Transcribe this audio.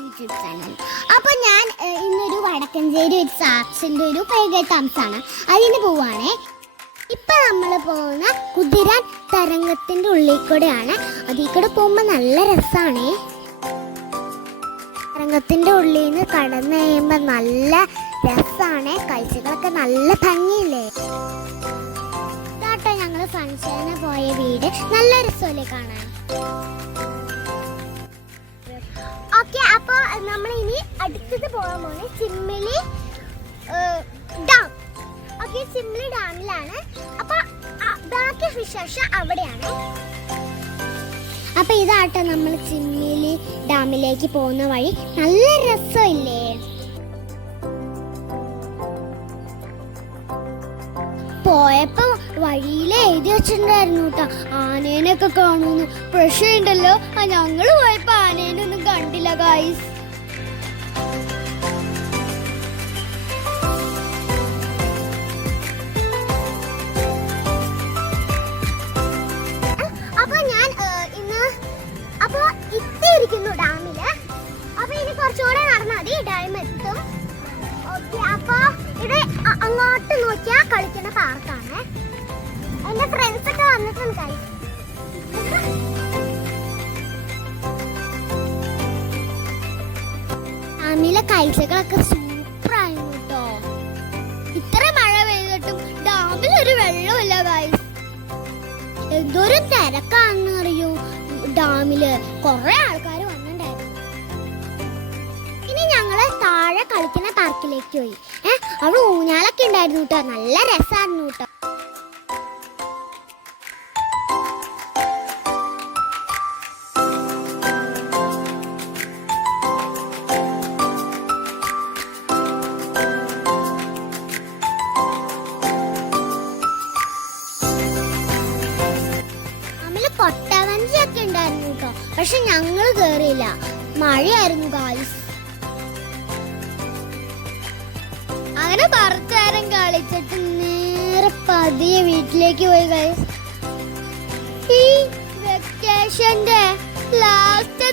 YouTube channel. അപ്പോൾ ഞാൻ ഇന്നൊരു വടക്കഞ്ചേരി ഒരു സാക്ഷിൻ്റെ ഒരു പേഗേട്ടാംസാണ് അതിന് പോവാണേ. ഇപ്പം നമ്മൾ പോകുന്ന കുതിരാൻ തരംഗത്തിൻ്റെ ഉള്ളിൽ കൂടെയാണ്. അതിൽ കൂടെ പോകുമ്പോൾ നല്ല രസമാണേ. തരംഗത്തിൻ്റെ ഉള്ളിൽ നിന്ന് കടന്നു കഴിയുമ്പോൾ നല്ല രസമാണ്. കാഴ്ചകളൊക്കെ നല്ല ഭംഗിയില്ലേ. ഇതാട്ടോ ഞങ്ങൾ ഫംഗ്ഷന് പോയ വീട്. നല്ല രസമല്ലേ കാണാൻ. ഓക്കെ, അപ്പോൾ നമ്മൾ ഇനി അടുത്തത് പോകാൻ പോകുന്നത് ചിമ്മിലി ഡാം. ഓക്കെ, ചിമ്മിലി ഡാമിലാണ്. അപ്പോൾ ബാക്കി വിശേഷം അവിടെയാണ്. അപ്പോൾ ഇതാട്ടോ നമ്മൾ ചിമ്മിലി ഡാമിലേക്ക് പോകുന്ന വഴി. നല്ല രസമില്ലേ. പോയപ്പോ വഴിയിൽ എഴുതി വെച്ചിട്ടുണ്ടായിരുന്നു കേട്ടോ, ആനേനൊക്കെ കാണുന്നു. പക്ഷേ ഉണ്ടല്ലോ, ഞങ്ങൾ പോയപ്പോ ആനേനൊന്നും കണ്ടില്ല ഗായ്സ്. അപ്പൊ ഞാൻ ഇന്ന് ഇത്തിരിക്കുന്നു ഡാമില്. അപ്പൊ ഇനി കുറച്ചുകൂടെ നടന്നാൽ മതി, ഡാം എത്തും. ഓക്കെ, അപ്പൊ ഇത് അങ്ങോട്ട് നോക്കിയാ കളിക്കുന്ന പാർക്കാണ്. എന്റെ ഫ്രണ്ട്സ് ഒക്കെ വന്നിട്ടുണ്ട് കളി. ഡാമിലെ കാഴ്ചകളൊക്കെ സൂപ്പറായിരുന്നു കേട്ടോ. ഇത്ര മഴ പെയ്തിട്ടും ഡാമിൽ ഒരു വെള്ളമില്ല ഗൈസ്. എന്തൊരു തിരക്കാണെന്ന് അറിയൂ ഡാമില്. കുറെ ആൾക്കാർ വന്നിട്ടുണ്ടായിരുന്നു. ഇനി ഞങ്ങള് താഴെ കളിക്കുന്ന പാർക്കിലേക്ക് പോയി. അവിടെ ഊഞ്ഞാലൊക്കെ ഉണ്ടായിരുന്നു കേട്ടോ. നല്ല രസമായിരുന്നു കേട്ടോ. കൊട്ടവഞ്ചിയൊക്കെ ഉണ്ടായിരുന്നു കേട്ടോ. പക്ഷെ ഞങ്ങൾ കേറിയില്ല, മഴയായിരുന്നു ഗായ്സ്. അങ്ങനെ കുറച്ചു നേരം കളിച്ചിട്ട് നേരെ പതിയെ വീട്ടിലേക്ക് പോയി ഗായ്സ്. ഈ വെക്കേഷന്റെ ലാസ്റ്റ്